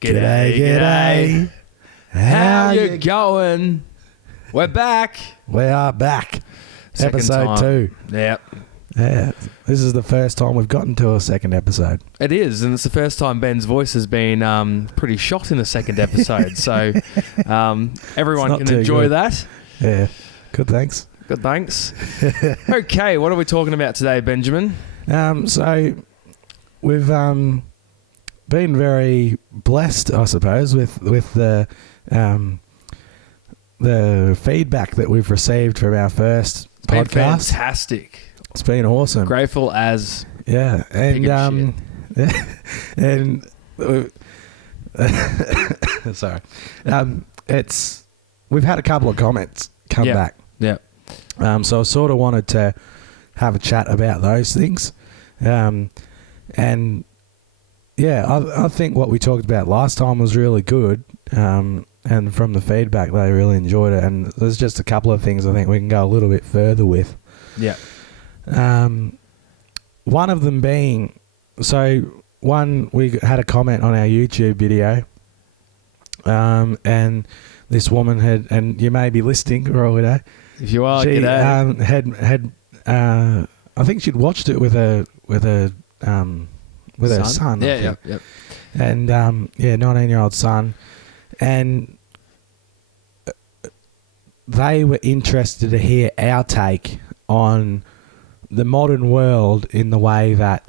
G'day. How you going? We're back. We are back. Second Episode time. 2. Yep. Yeah. This is the first time we've gotten to a second episode. It is, and it's the first time Ben's voice has been pretty shot in a second episode. So everyone can enjoy good. that. Yeah. Good, thanks. Good, thanks. Okay, what are we talking about today, Benjamin? So we've been very blessed, I suppose, with the feedback that we've received from our first Been podcast. fantastic. It's been awesome. Grateful as Yeah, pig and of and sorry, we've had a couple of comments come back. Yeah. So I sort of wanted to have a chat about those things, and yeah, I think what we talked about last time was really good. And from the feedback, they really enjoyed it. And there's just a couple of things I think we can go a little bit further with. Yeah. One of them being, we had a comment on our YouTube video, and this woman had, and you may be listening, or we know, If you are, she g'day. had I think she'd watched it with her son. I think. Yep. And 19-year-old son, and they were interested to hear our take on the modern world in the way that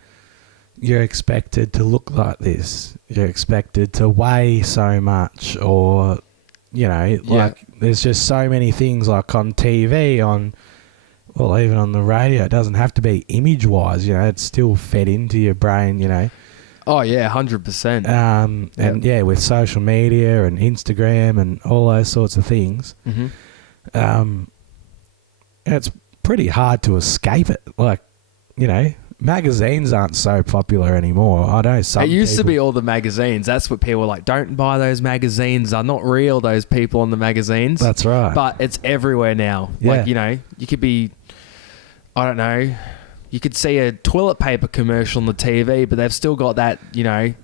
you're expected to look like this. You're expected to weigh so much, or, there's just so many things like on TV, even on the radio. It doesn't have to be image-wise, it's still fed into your brain, Oh, yeah, 100%. And with social media and Instagram and all those sorts of things, it's pretty hard to escape it. Like, magazines aren't so popular anymore. I know some It used to people- be all the magazines. That's what people were like, don't buy those magazines. They're not real, those people on the magazines. That's right. But it's everywhere now. Yeah. Like, you could be, I don't know, you could see a toilet paper commercial on the TV, but they've still got that,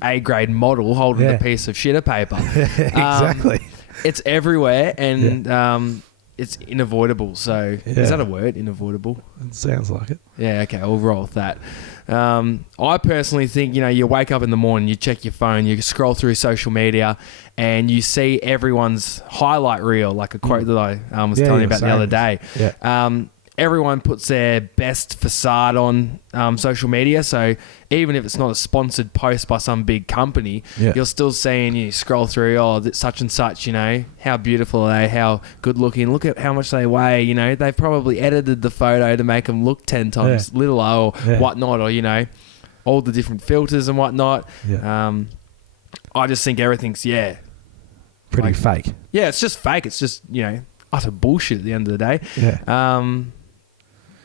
A-grade model holding a piece of shitter paper. Exactly. It's everywhere, and it's unavoidable. So, is that a word, unavoidable? It sounds like it. Yeah, okay, we'll roll with that. I personally think, you wake up in the morning, you check your phone, you scroll through social media, and you see everyone's highlight reel, like a quote that I was telling you about the other day. Yeah. Everyone puts their best facade on social media, so even if it's not a sponsored post by some big company, you're still seeing, you scroll through, such and such, how beautiful are they, how good looking, look at how much they weigh, they've probably edited the photo to make them look 10 times littler or whatnot, or, all the different filters and whatnot. Yeah. I just think everything's, pretty fake. Yeah, it's just fake. It's just, utter bullshit at the end of the day. Yeah.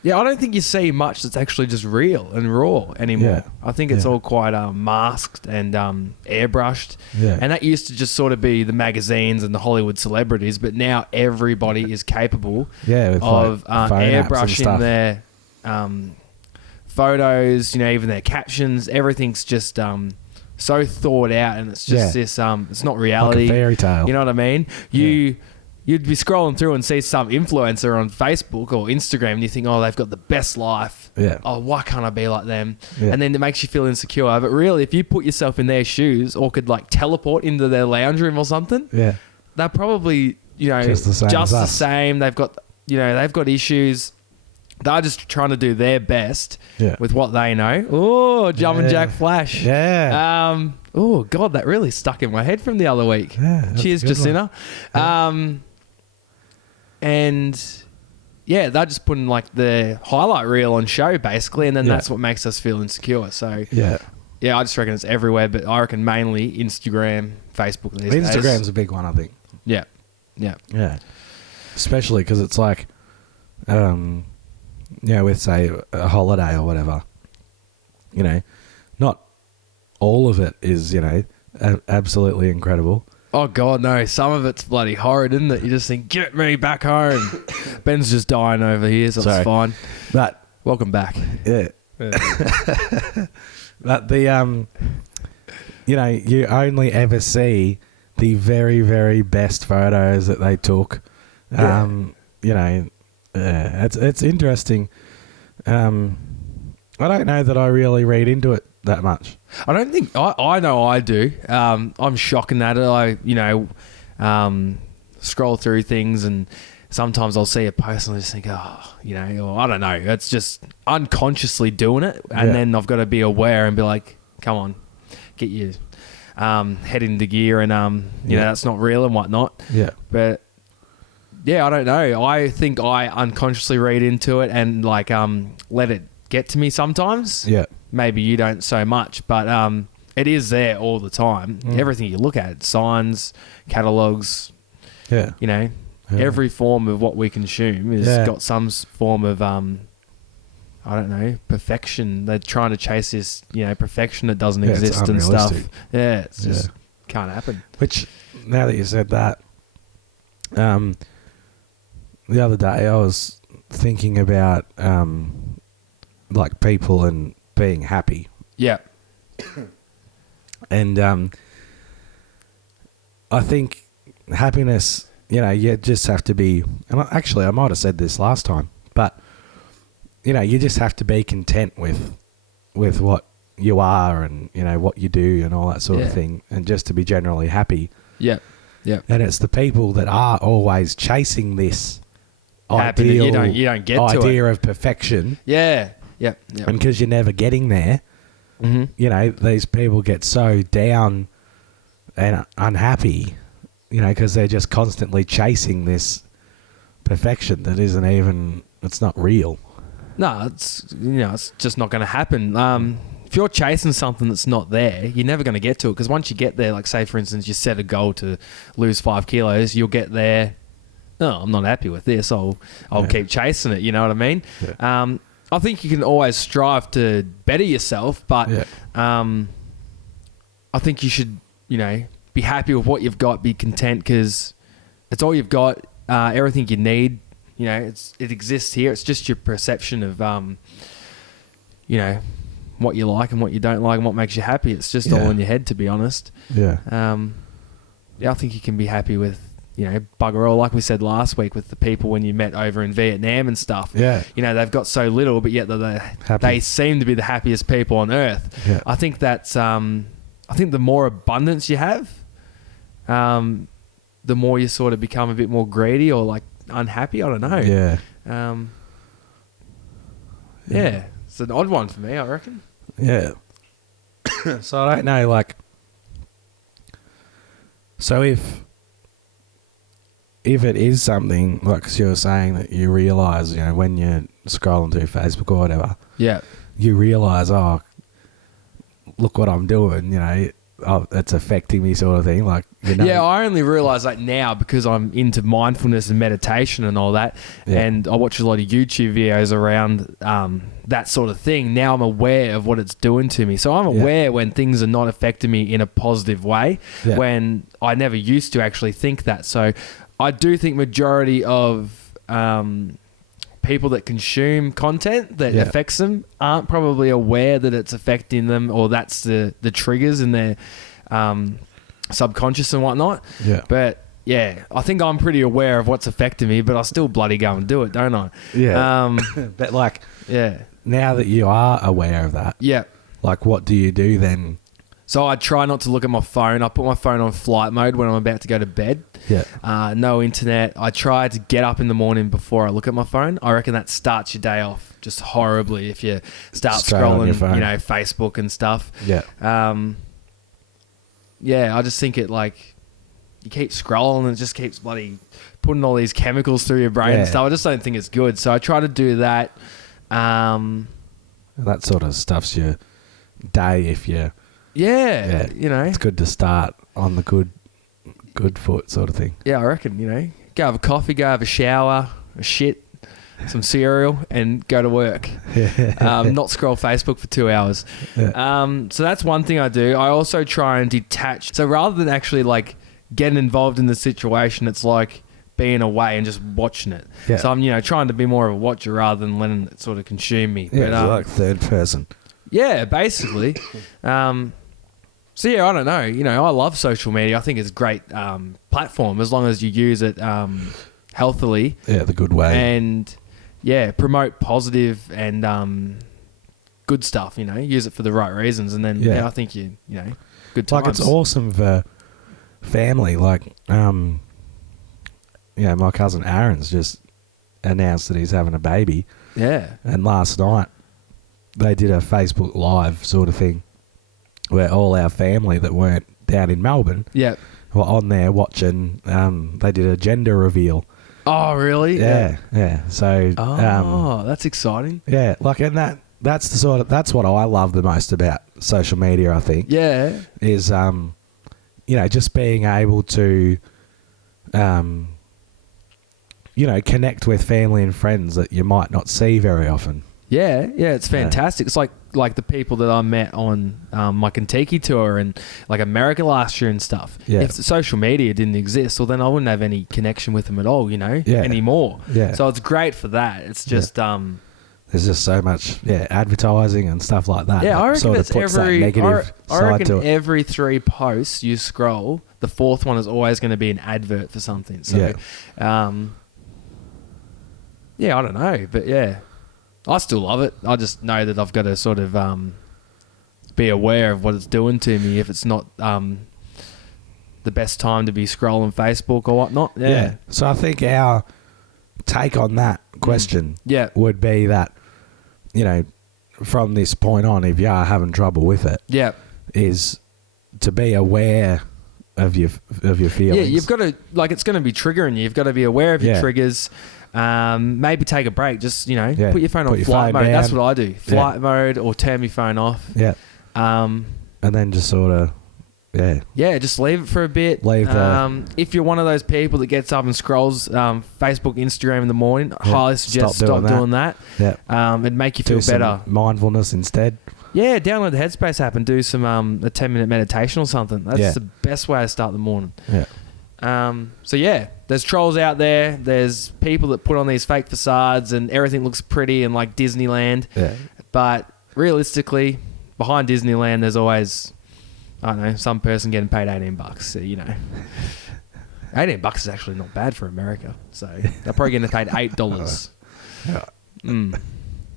I don't think you see much that's actually just real and raw anymore. Yeah. I think it's all quite masked and airbrushed. Yeah. And that used to just sort of be the magazines and the Hollywood celebrities, but now everybody is capable with of phone apps and airbrushing stuff. their photos, even their captions. Everything's just so thought out, and it's just this, it's not reality. Like a fairy tale. You know what I mean? You'd be scrolling through and see some influencer on Facebook or Instagram, and you think, they've got the best life. Yeah. Oh, why can't I be like them? Yeah. And then it makes you feel insecure. But really, if you put yourself in their shoes or could teleport into their lounge room or something, they're probably, just the same. They've got, they've got issues. They're just trying to do their best with what they know. Oh, Jumpin' Jack Flash. Yeah. Oh, God, that really stuck in my head from the other week. Yeah, Cheers, Jacinta. And they're just putting the highlight reel on show basically, and then that's what makes us feel insecure. So I just reckon it's everywhere, but I reckon mainly Instagram, Facebook these days. Instagram's a big one, I think. Yeah. Especially because it's with say a holiday or whatever, not all of it is absolutely incredible. Oh, God, no. Some of it's bloody horrid, isn't it? You just think, get me back home. Ben's just dying over here, so it's fine. But welcome back. Yeah. But the you know, you only ever see the very, very best photos that they took. You know, it's interesting. I don't know that I really read into it that much. I don't think I know I do. I'm shocking at it. I scroll through things and sometimes I'll see a post and I just think, or I don't know. It's just unconsciously doing it, and then I've got to be aware and be like, come on, get your head into gear, and you know, that's not real and whatnot. Yeah, but. Yeah, I don't know. I think I unconsciously read into it and like let it get to me sometimes. Yeah. Maybe you don't so much, but it is there all the time. Everything you look at, signs, catalogs, you know, every form of what we consume has got some form of I don't know, perfection. They're trying to chase this, you know, perfection that doesn't exist and stuff. Yeah, it's just can't happen. Which, now that you said that, the other day I was thinking about like people and being happy. Yeah. And I think happiness, you know, you just have to be, and actually I might have said this last time, but you know, you just have to be content with what you are and, you know, what you do and all that sort of thing, and just to be generally happy. Yeah. Yeah. And it's the people that are always chasing this ideal, you don't get to idea of perfection. Yeah. Yeah. Yeah. And because you're never getting there, you know, these people get so down and unhappy, you know, because they're just constantly chasing this perfection that isn't even, it's not real. No, it's, you know, it's just not going to happen. If you're chasing something that's not there, you're never going to get to it, because once you get there, like say for instance, you set a goal to lose 5 kilos, you'll get there. Oh, I'm not happy with this. I'll keep chasing it. You know what I mean? Yeah. I think you can always strive to better yourself, but I think you should, you know, be happy with what you've got. Be content, because it's all you've got. Everything you need, you know, it exists here. It's just your perception of, you know, what you like and what you don't like and what makes you happy. It's just all in your head, to be honest. Yeah. I think you can be happy with, you know, bugger all, like we said last week with the people when you met over in Vietnam and stuff. Yeah. You know, they've got so little, but yet they seem to be the happiest people on earth. Yeah. I think that's, I think the more abundance you have, the more you sort of become a bit more greedy or like unhappy. I don't know. Yeah. Yeah. It's an odd one for me, I reckon. Yeah. So I don't know, like, so if it is something, like, 'cause you were saying that you realise, you know, when you're scrolling through Facebook or whatever, you realise, oh, look what I'm doing, you know, it's affecting me, sort of thing. Like, you know. Yeah, I only realise that now because I'm into mindfulness and meditation and all that, and I watch a lot of YouTube videos around that sort of thing. Now I'm aware of what it's doing to me. So I'm aware when things are not affecting me in a positive way, when I never used to actually think that. So I do think majority of people that consume content that affects them aren't probably aware that it's affecting them, or that's the triggers in their subconscious and whatnot. Yeah. But yeah, I think I'm pretty aware of what's affecting me, but I still bloody go and do it, don't I? Yeah. But like, now that you are aware of that, like, what do you do then? So I try not to look at my phone. I put my phone on flight mode when I'm about to go to bed. Yeah. No internet. I try to get up in the morning before I look at my phone. I reckon that starts your day off just horribly if you start scrolling, you know, Facebook and stuff. Yeah. Yeah, I just think it, like, you keep scrolling and it just keeps bloody putting all these chemicals through your brain and stuff. I just don't think it's good. So I try to do that. That sort of stuff's your day if you... Yeah, you know. It's good to start on the good foot, sort of thing. Yeah, I reckon, you know. Go have a coffee, go have a shower, a shit, some cereal, and go to work. Not scroll Facebook for 2 hours. Yeah. So that's one thing I do. I also try and detach. So rather than actually, like, getting involved in the situation, it's like being away and just watching it. Yeah. So I'm, you know, trying to be more of a watcher rather than letting it sort of consume me. Yeah, but, like third person. Yeah, basically. So yeah, I don't know. You know, I love social media. I think it's a great platform as long as you use it healthily. Yeah, the good way. And yeah, promote positive and good stuff. You know, use it for the right reasons, and then I think you know, good times. Like it's awesome for family. Like you know, my cousin Aaron's just announced that he's having a baby. Yeah. And last night they did a Facebook Live sort of thing where all our family that weren't down in Melbourne were on there watching. They did a gender reveal. Oh, really? Yeah. So that's exciting. Yeah, like, and that's what I love the most about social media, I think. Yeah. Is you know, just being able to you know, connect with family and friends that you might not see very often. Yeah, it's fantastic. It's like the people that I met on my Kentucky tour and like America last year and stuff. Yeah. If the social media didn't exist, well, then I wouldn't have any connection with them at all, you know, anymore. Yeah. So it's great for that. It's just there's just so much advertising and stuff like that. Yeah, I reckon sort of it's puts that negative I side reckon to it. every 3 posts you scroll, the 4th one is always going to be an advert for something. So, yeah, I don't know, but yeah. I still love it. I just know that I've got to sort of be aware of what it's doing to me if it's not the best time to be scrolling Facebook or whatnot. Yeah. So I think our take on that question would be that, you know, from this point on, if you are having trouble with it, is to be aware of your feelings. Yeah, you've got to, like, it's going to be triggering you. You've got to be aware of your triggers. Maybe take a break. Just, you know, put your phone on flight mode. That's what I do. Flight mode, or turn my phone off. Yeah. And then just sort of, just leave it for a bit. If you're one of those people that gets up and scrolls Facebook, Instagram in the morning, highly suggest stop doing that. Yeah. It'd make you feel better. Mindfulness instead. Yeah, download the Headspace app and do some a 10-minute meditation or something. That's the best way to start the morning. Yeah. So yeah, there's trolls out there. There's people that put on these fake facades and everything looks pretty and like Disneyland. Yeah. But realistically, behind Disneyland, there's always, I don't know, some person getting paid $18. So, you know, $18 is actually not bad for America. So they're probably getting paid $8.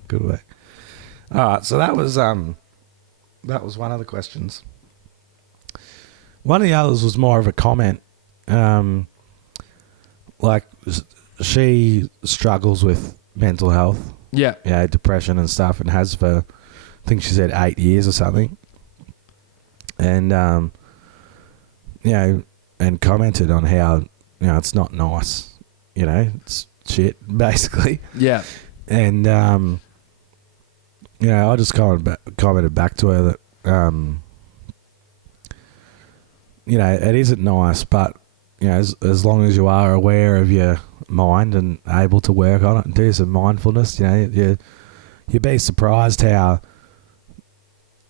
Good way. All right, so that was one of the questions. One of the others was more of a comment. Like, she struggles with mental health. Yeah. Yeah, depression and stuff, and has for, I think she said 8 years or something. And, you know, and commented on how, you know, it's not nice. You know, it's shit, basically. Yeah. And, you know, I just commented back to her that, you know, it isn't nice, but, you know, as long as you are aware of your mind and able to work on it and do some mindfulness, you know, you'd be surprised how,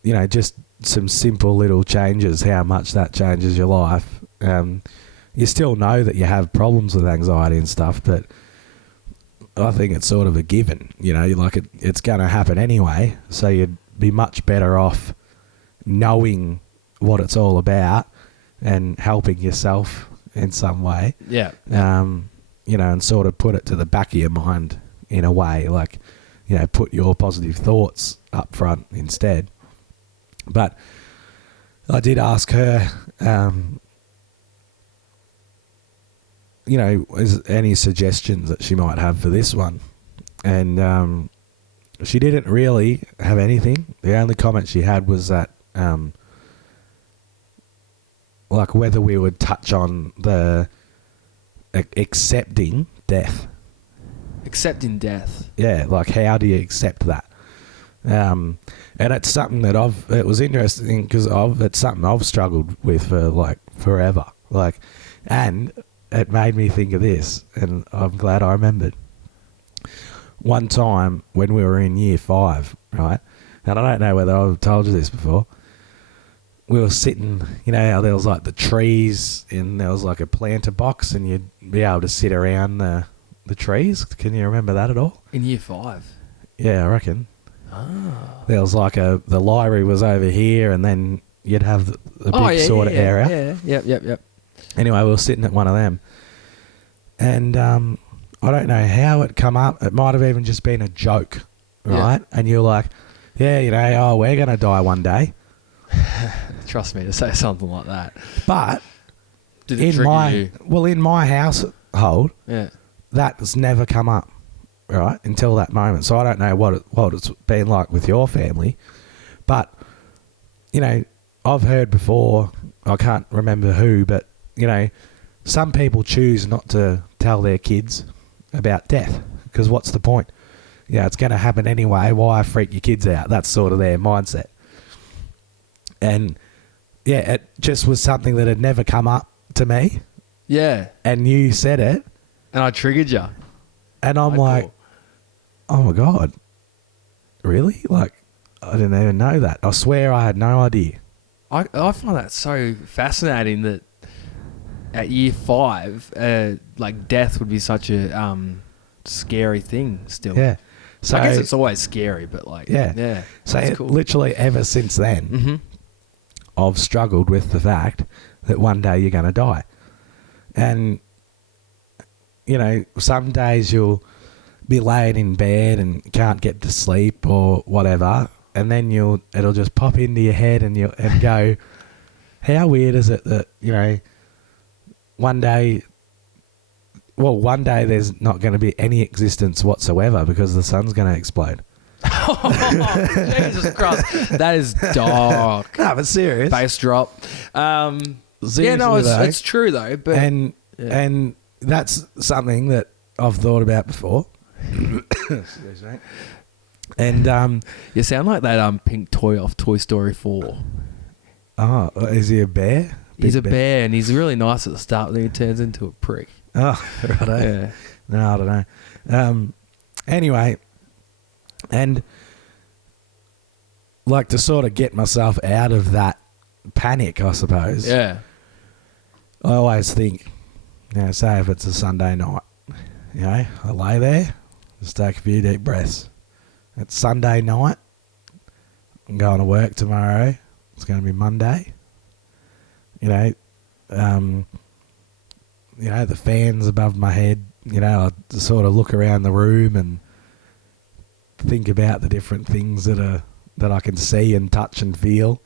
you know, just some simple little changes, how much that changes your life. You still know that you have problems with anxiety and stuff, but I think it's sort of a given, you know, like it's going to happen anyway. So you'd be much better off knowing what it's all about and helping yourself in some way. Yeah. You know, and sort of put it to the back of your mind in a way, like, you know, put your positive thoughts up front instead. But I did ask her, you know, is any suggestions that she might have for this one? And she didn't really have anything. The only comment she had was that, like, whether we would touch on the accepting death. Accepting death. Yeah, like, how do you accept that? And it's something that it was interesting because it's something I've struggled with for, like, forever. Like, and it made me think of this, and I'm glad I remembered. One time when we were in year 5, right? And I don't know whether I've told you this before. We were sitting, you know, how there was like the trees and there was like a planter box and you'd be able to sit around the trees. Can you remember that at all? In year 5? Yeah, I reckon. Ah. There was like the library was over here and then you'd have the big area. Yeah. Yep. Anyway, we were sitting at one of them, and I don't know how it come up. It might have even just been a joke, right? Yeah. And you're like, yeah, we're going to die one day. Trust me to say something like that. But did it trigger you? Well, in my household, that has never come up, right, until that moment. So I don't know what it's been like with your family, but, I've heard before, I can't remember who, but, some people choose not to tell their kids about death, because what's the point? It's going to happen anyway. Why freak your kids out? That's sort of their mindset. And it just was something that had never come up to me. Yeah. And you said it. And I triggered you. And I'm like, oh my God, really? Like, I didn't even know that. I swear I had no idea. I find that so fascinating that at year 5, like death would be such a scary thing still. Yeah. So I guess it's always scary, but like, yeah. So cool. Literally ever since then, I've struggled with the fact that one day you're going to die. And, some days you'll be laying in bed and can't get to sleep or whatever, and then it'll just pop into your head and go, how weird is it that, one day there's not going to be any existence whatsoever because the sun's going to explode. Jesus Christ. That is dark. No, but serious. Bass drop. It's true though. But and that's something that I've thought about before. Excuse me. And you sound like that pink toy off Toy Story 4. Oh, is he a bear? He's a bear, and he's really nice at the start, but then he turns into a prick. Oh, righto. Yeah. No, I don't know. Anyway, and like to sort of get myself out of that panic, I suppose. Yeah. I always think, say if it's a Sunday night, I lay there, just take a few deep breaths. It's Sunday night. I'm going to work tomorrow. It's going to be Monday. The fans above my head, I sort of look around the room and think about the different things that I can see and touch and feel,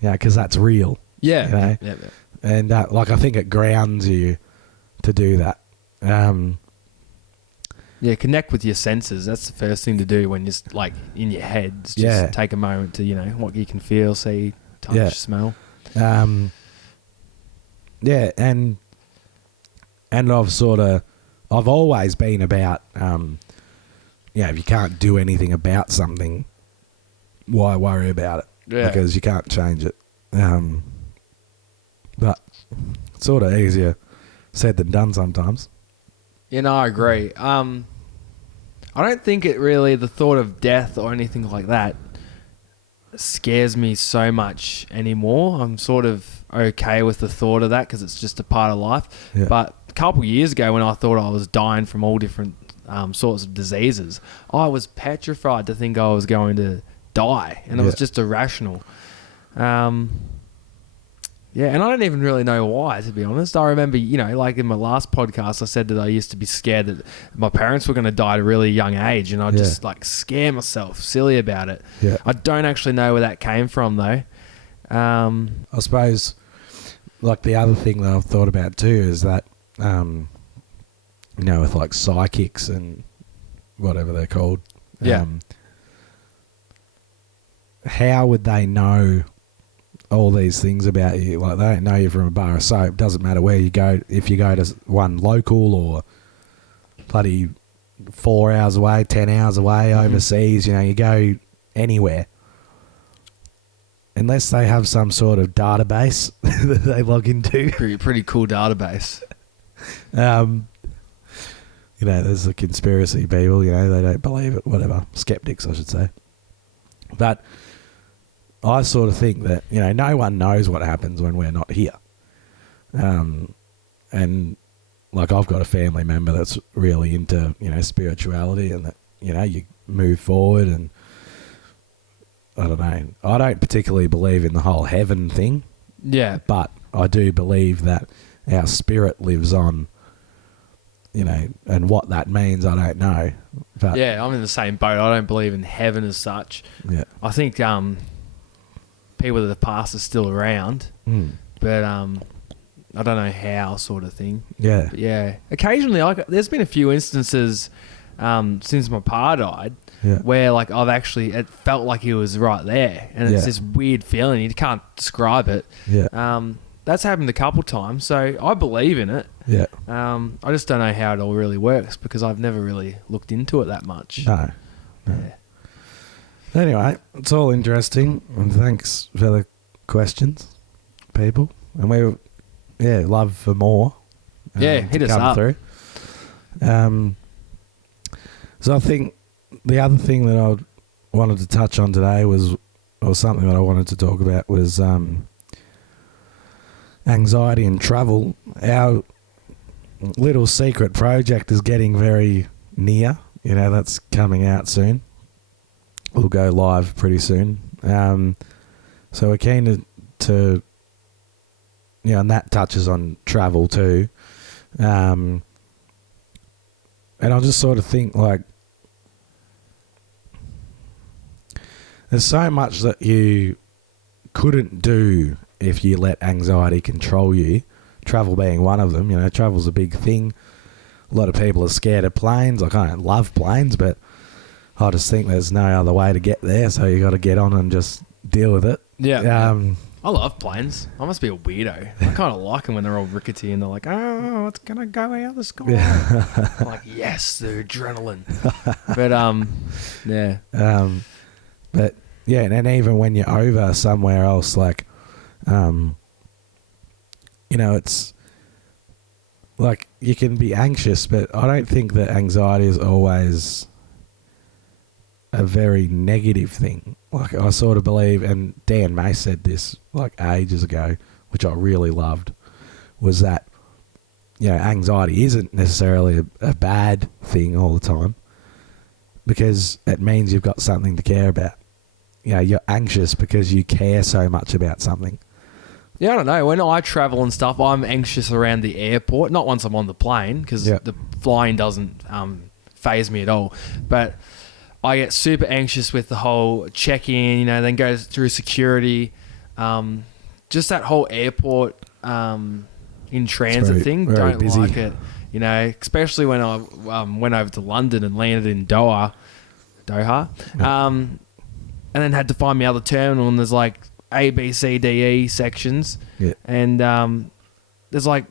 because that's real. Yeah. Yeah. And I think it grounds you to do that. Connect with your senses. That's the first thing to do when you're like in your head. Just take a moment to, what you can feel, see, touch, smell. And I've always been about, if you can't do anything about something, why worry about it? Yeah. Because you can't change it. But it's sort of easier said than done sometimes. I agree. I don't think the thought of death or anything like that scares me so much anymore. I'm sort of okay with the thought of that because it's just a part of life. Yeah. But a couple of years ago when I thought I was dying from all different sorts of diseases, I was petrified to think I was going to die, and it was just irrational. And I don't even really know why, to be honest. I remember, like in my last podcast, I said that I used to be scared that my parents were going to die at a really young age, and I'd just scare myself silly about it. Yeah. I don't actually know where that came from, though. I suppose, like the other thing that I've thought about too is that, with like psychics and whatever they're called, how would they know all these things about you? Like, they don't know you from a bar of soap. Doesn't matter where you go. If you go to one local or bloody 4 hours away, 10 hours away, overseas, you go anywhere. Unless they have some sort of database that they log into. Pretty cool database. There's the conspiracy people, they don't believe it, whatever. Skeptics, I should say. But I sort of think that, no one knows what happens when we're not here. And, like, I've got a family member that's really into, spirituality and that, you move forward and I don't know. I don't particularly believe in the whole heaven thing. Yeah. But I do believe that our spirit lives on, you know, and what that means, I don't know. But yeah, I'm in the same boat. I don't believe in heaven as such. Yeah. I think people that have passed are still around, but I don't know how, sort of thing. Yeah. But yeah. Occasionally, there's been a few instances since my pa died where like it felt like he was right there, and it's this weird feeling. You can't describe it. Yeah. That's happened a couple times, so I believe in it. Yeah. I just don't know how it all really works because I've never really looked into it that much. No. Yeah. Anyway, it's all interesting, and thanks for the questions, people. And we, love for more. Hit us up. Through. So I think the other thing that I wanted to touch on today or something that I wanted to talk about was anxiety and travel. Our little secret project is getting very near. You know, that's coming out soon. We'll go live pretty soon. So we're keen to and that touches on travel too. And I just sort of think like there's so much that you couldn't do if you let anxiety control you. Travel being one of them. You know, travel's a big thing. A lot of people are scared of planes. Like, I don't love planes, but I just think there's no other way to get there, so you got to get on and just deal with it. Yeah. I love planes. I must be a weirdo. I kind of like them when they're all rickety and they're like, oh, it's going to go out of the sky. Yeah. I'm like, yes, the adrenaline. But, yeah. But, yeah, and even when you're over somewhere else, like, you know, it's like you can be anxious, but I don't think that anxiety is always a very negative thing. Like, I sort of believe, and Dan May said this like ages ago, which I really loved, was that, you know, anxiety isn't necessarily a bad thing all the time, because it means you've got something to care about. You know, you're anxious because you care so much about something. Yeah, I don't know. When I travel and stuff, I'm anxious around the airport. Not once I'm on the plane, because the flying doesn't faze me at all. But I get super anxious with the whole check-in, you know, then goes through security. Just that whole airport in transit thing. Very Don't busy. like it. You know, especially when I went over to London and landed in Doha. And then had to find my other terminal, and there's like A, B, C, D, E sections. Yeah. And there's like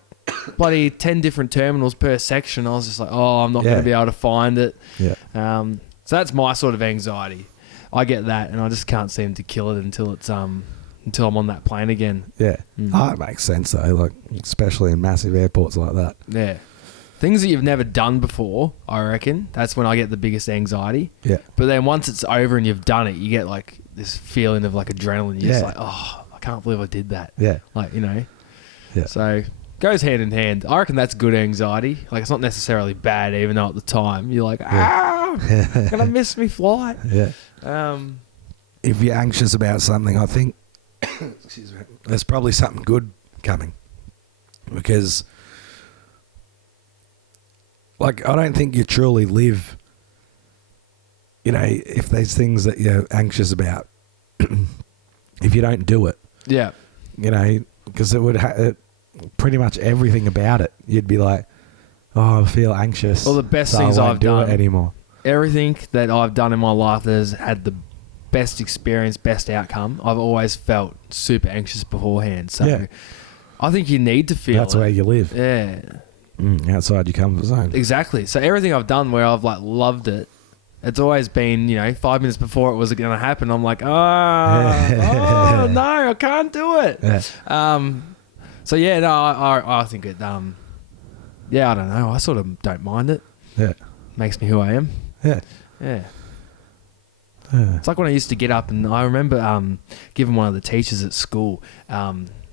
bloody 10 different terminals per section. I was just like, oh, I'm not going to be able to find it. Yeah. So that's my sort of anxiety. I get that, and I just can't seem to kill it until it's until I'm on that plane again. Yeah. Oh, it makes sense though, like especially in massive airports like that. Yeah. Things that you've never done before, I reckon, that's when I get the biggest anxiety. Yeah. But then once it's over and you've done it, you get like this feeling of like adrenaline. You're just like, oh, I can't believe I did that. Yeah. Like, you know. Yeah. So goes hand in hand. I reckon that's good anxiety. Like, it's not necessarily bad, even though at the time you're like, I'm gonna miss me flight. Yeah. If you're anxious about something, I think excuse me, there's probably something good coming, because like, I don't think you truly live, you know, if there's things that you're anxious about, if you don't do it. Yeah. You know, because it would pretty much everything about it, you'd be like, oh, I feel anxious. Well, the best things I've done. I won't do it anymore. Everything that I've done in my life that has had the best experience, best outcome, I've always felt super anxious beforehand. So I think you need to feel That's where you live. Yeah. Outside your comfort zone. Exactly. So everything I've done where I've like loved it, it's always been, you know, 5 minutes before it was going to happen, I'm like, oh no, I can't do it. Yeah. So yeah, no, I think it. Yeah, I don't know. I sort of don't mind it. Yeah, makes me who I am. Yeah, yeah. It's like when I used to get up, and I remember giving one of the teachers at school.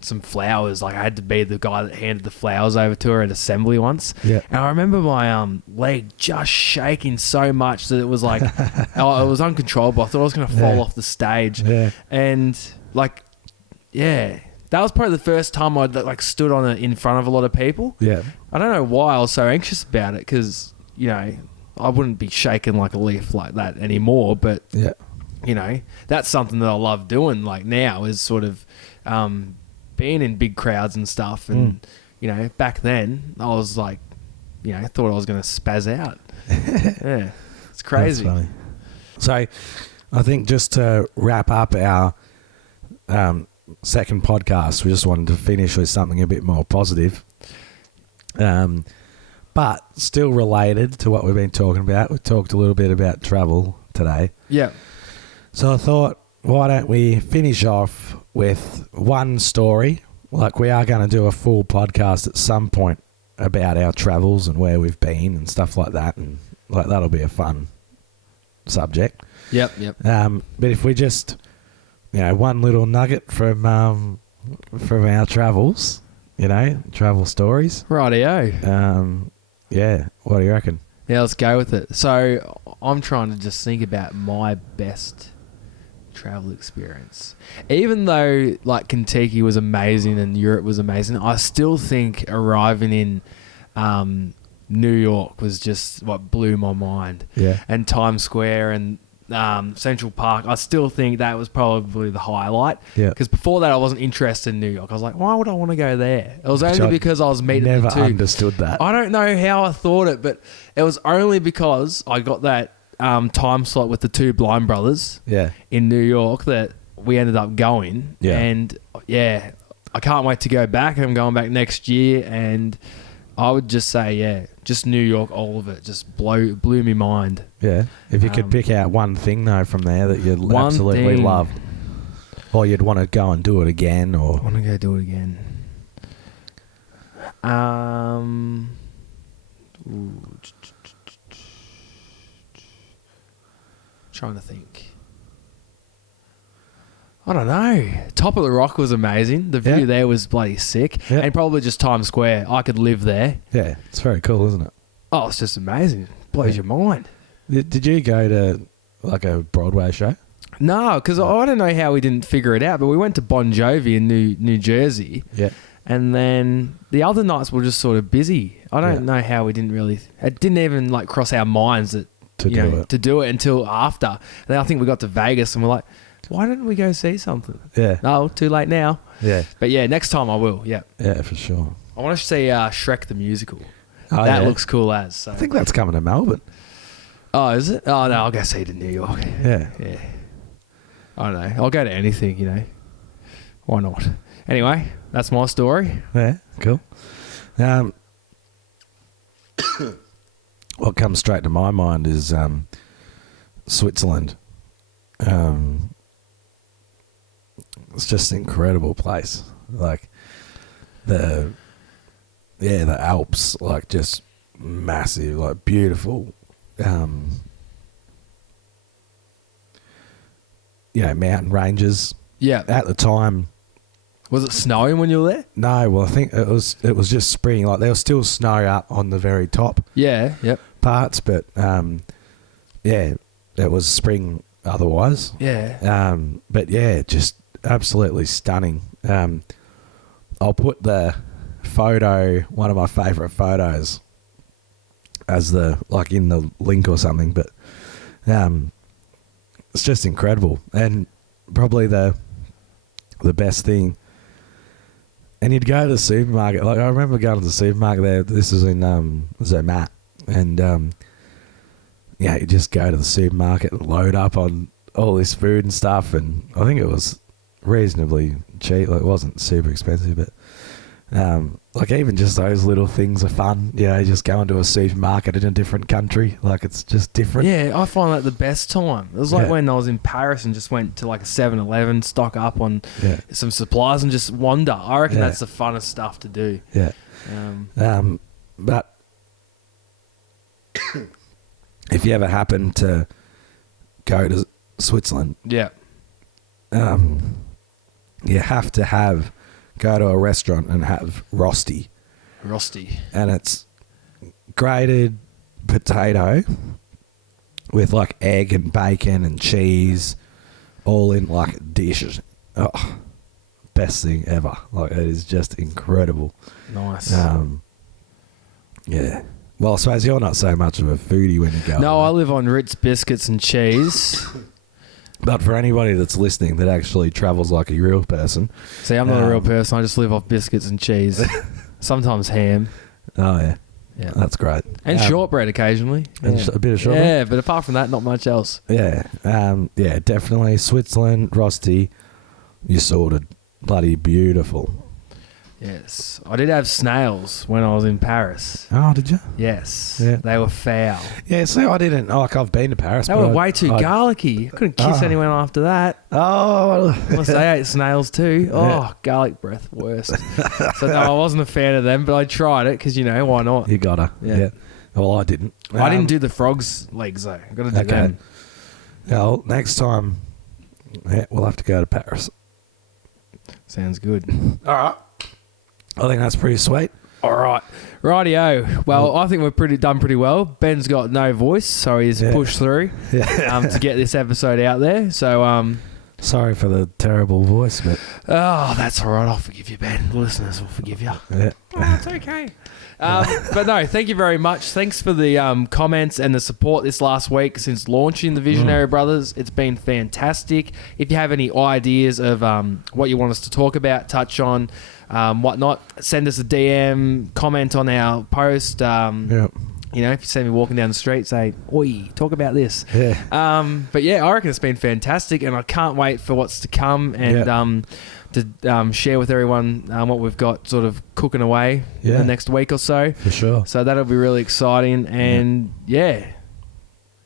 some flowers. Like I had to be the guy that handed the flowers over to her at assembly once. Yeah. And I remember my leg just shaking so much that it was like, it was uncontrollable. I thought I was going to fall off the stage. Yeah. And like, yeah, that was probably the first time I'd like stood in front of a lot of people. Yeah. I don't know why I was so anxious about it because, you know, I wouldn't be shaking like a leaf like that anymore. But, you know, that's something that I love doing like now is sort of being in big crowds and stuff. And, you know, back then I was like, you know, thought I was going to spaz out. Yeah, it's crazy. That's funny. So I think just to wrap up our second podcast, we just wanted to finish with something a bit more positive. But still related to what we've been talking about. We talked a little bit about travel today. Yeah. So I thought, why don't we finish off with one story? Like we are going to do a full podcast at some point about our travels and where we've been and stuff like that. And like that'll be a fun subject. Yep. But if we just, you know, one little nugget from our travels, you know, travel stories. Rightio. Yeah. What do you reckon? Yeah, let's go with it. So I'm trying to just think about my best travel experience. Even though like Kentucky was amazing and Europe was amazing, I still think arriving in New York was just what blew my mind. Yeah. And Times Square and Central Park, I still think that was probably the highlight. Yeah. Because before that, I wasn't interested in New York. I was like, why would I want to go there? It was only because I was meeting never the two. understood that. I don't know how I thought it, but it was only because I got that time slot with the two blind brothers in New York that we ended up going. Yeah. And yeah, I can't wait to go back. I'm going back next year, and I would just say, yeah, just New York, all of it, just blew me mind. Yeah. If you could pick out one thing though from there that you absolutely loved, or you'd want to go and do it again, or I want to go do it again. Trying to think. I don't know. Top of the Rock was amazing. The view there was bloody sick. Yeah. And probably just Times Square. I could live there. Yeah, it's very cool, isn't it? Oh, it's just amazing. Blows your mind. Did you go to like a Broadway show? No, because I don't know how we didn't figure it out, but we went to Bon Jovi in New Jersey. Yeah. And then the other nights were just sort of busy. I don't know how we didn't really... It didn't even like cross our minds that to do it until after. And then I think we got to Vegas and we're like, why didn't we go see something? Yeah. Oh, too late now. Yeah. But yeah, next time I will. Yeah. Yeah, for sure. I want to see Shrek the musical. Oh, that looks cool as. So. I think that's coming to Melbourne. Oh, is it? Oh, no, I'll go see it in New York. Yeah. Yeah. I don't know. I'll go to anything, you know. Why not? Anyway, that's my story. Yeah, cool. What comes straight to my mind is Switzerland. It's just an incredible place. Like the Alps, like just massive, like beautiful. Mountain ranges. Yeah. At the time. Was it snowing when you were there? No, well I think it was just spring. Like there was still snow up on the very top. Yeah, yep. Parts, but it was spring otherwise. Yeah. But yeah, just absolutely stunning. I'll put the photo, one of my favourite photos, as in the link or something. But it's just incredible, and probably the best thing. And you'd go to the supermarket. Like I remember going to the supermarket there. This was in Zermatt, and you just go to the supermarket and load up on all this food and stuff. And I think it was reasonably cheap. Like it wasn't super expensive, but even just those little things are fun. Just going to a supermarket in a different country. Like it's just different. Yeah, I find that the best time. It was like when I was in Paris and just went to like a 7-Eleven, stock up on some supplies and just wander. I reckon that's the funnest stuff to do. Yeah. But if you ever happen to go to Switzerland, you have to have go to a restaurant and have rosti. Rosti. And it's grated potato with like egg and bacon and cheese all in like a dish. Oh, best thing ever. Like, it is just incredible. Nice. Yeah. Well, I suppose you're not so much of a foodie when you go. No, I live on Ritz biscuits and cheese. But for anybody that's listening that actually travels like a real person. See, I'm not a real person. I just live off biscuits and cheese. Sometimes ham. Oh, yeah. Yeah. That's great. And shortbread occasionally. And a bit of shortbread? Yeah, but apart from that, not much else. Yeah. Yeah, definitely. Switzerland, Rosti, you're sorted. Bloody beautiful. Yes. I did have snails when I was in Paris. Oh, did you? Yes. Yeah. They were foul. Yeah, so I didn't. Like, I've been to Paris. They were way too garlicky. I couldn't kiss anyone after that. Oh. Unless they ate snails too. Oh, Yeah. garlic breath, worst. So, no, I wasn't a fan of them, but I tried it because, why not? You gotta. Yeah. Well, I didn't. I didn't do the frog's legs, though. Got to do them. Well, next time, we'll have to go to Paris. Sounds good. All right. I think that's pretty sweet. All right. Rightio. Well, I think we're done pretty well. Ben's got no voice, so he's pushed through to get this episode out there. So, sorry for the terrible voice, but... Oh, that's all right. I'll forgive you, Ben. The listeners will forgive you. Yeah. Oh, it's okay. But no, thank you very much. Thanks for the comments and the support this last week since launching the Visionary Brothers. It's been fantastic. If you have any ideas of what you want us to talk about, touch on, whatnot, send us a DM, comment on our post. If you see me walking down the street, say, oi, talk about this. Yeah. But yeah, I reckon it's been fantastic, and I can't wait for what's to come and to share with everyone what we've got sort of cooking away in the next week or so. For sure. So that'll be really exciting, and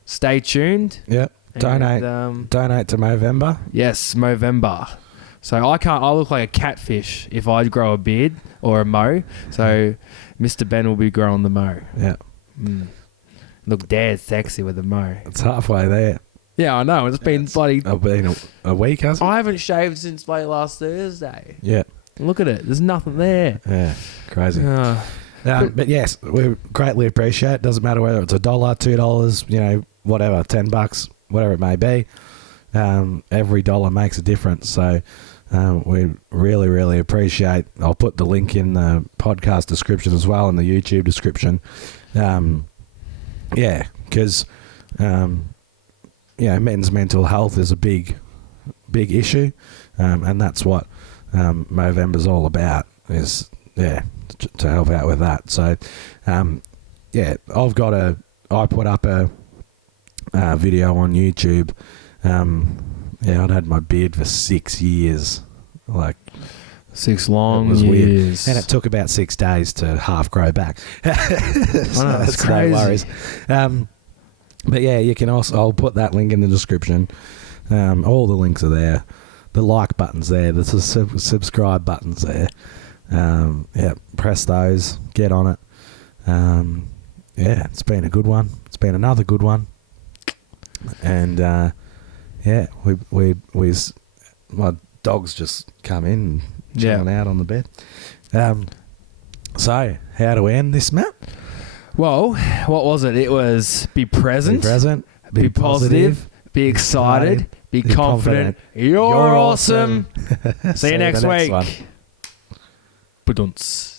stay tuned. Yeah. Donate to Movember. Yes, Movember. So I look like a catfish if I grow a beard or a mo. So Mr. Ben will be growing the mo. Yeah. Look, Dad's sexy with the mo. It's halfway there. Yeah, I know. It's been bloody... I've been a week, hasn't it? I haven't shaved since last Thursday. Yeah. Look at it. There's nothing there. Yeah. Crazy. But yes, we greatly appreciate it. Doesn't matter whether it's $1, $2, whatever, $10, whatever it may be. Every dollar makes a difference. So we really, really appreciate. I'll put the link in the podcast description as well, in the YouTube description. Because men's mental health is a big issue, and that's what Movember's all about. Is to help out with that. So I put up a video on YouTube. I'd had my beard for 6 years. Like 6 long years. Weird. And it took about 6 days to half grow back. So that's crazy. No worries. But you can also, I'll put that link in the description. All the links are there. The like button's there. There's a subscribe button's there. Press those. Get on it. It's been a good one. It's been another good one. And my dog's just come in and chilling out on the bed. So how do we end this, Matt? Well, what was it? It was be present, be positive, be excited, be confident. You're awesome. See you next week. One. Badunts.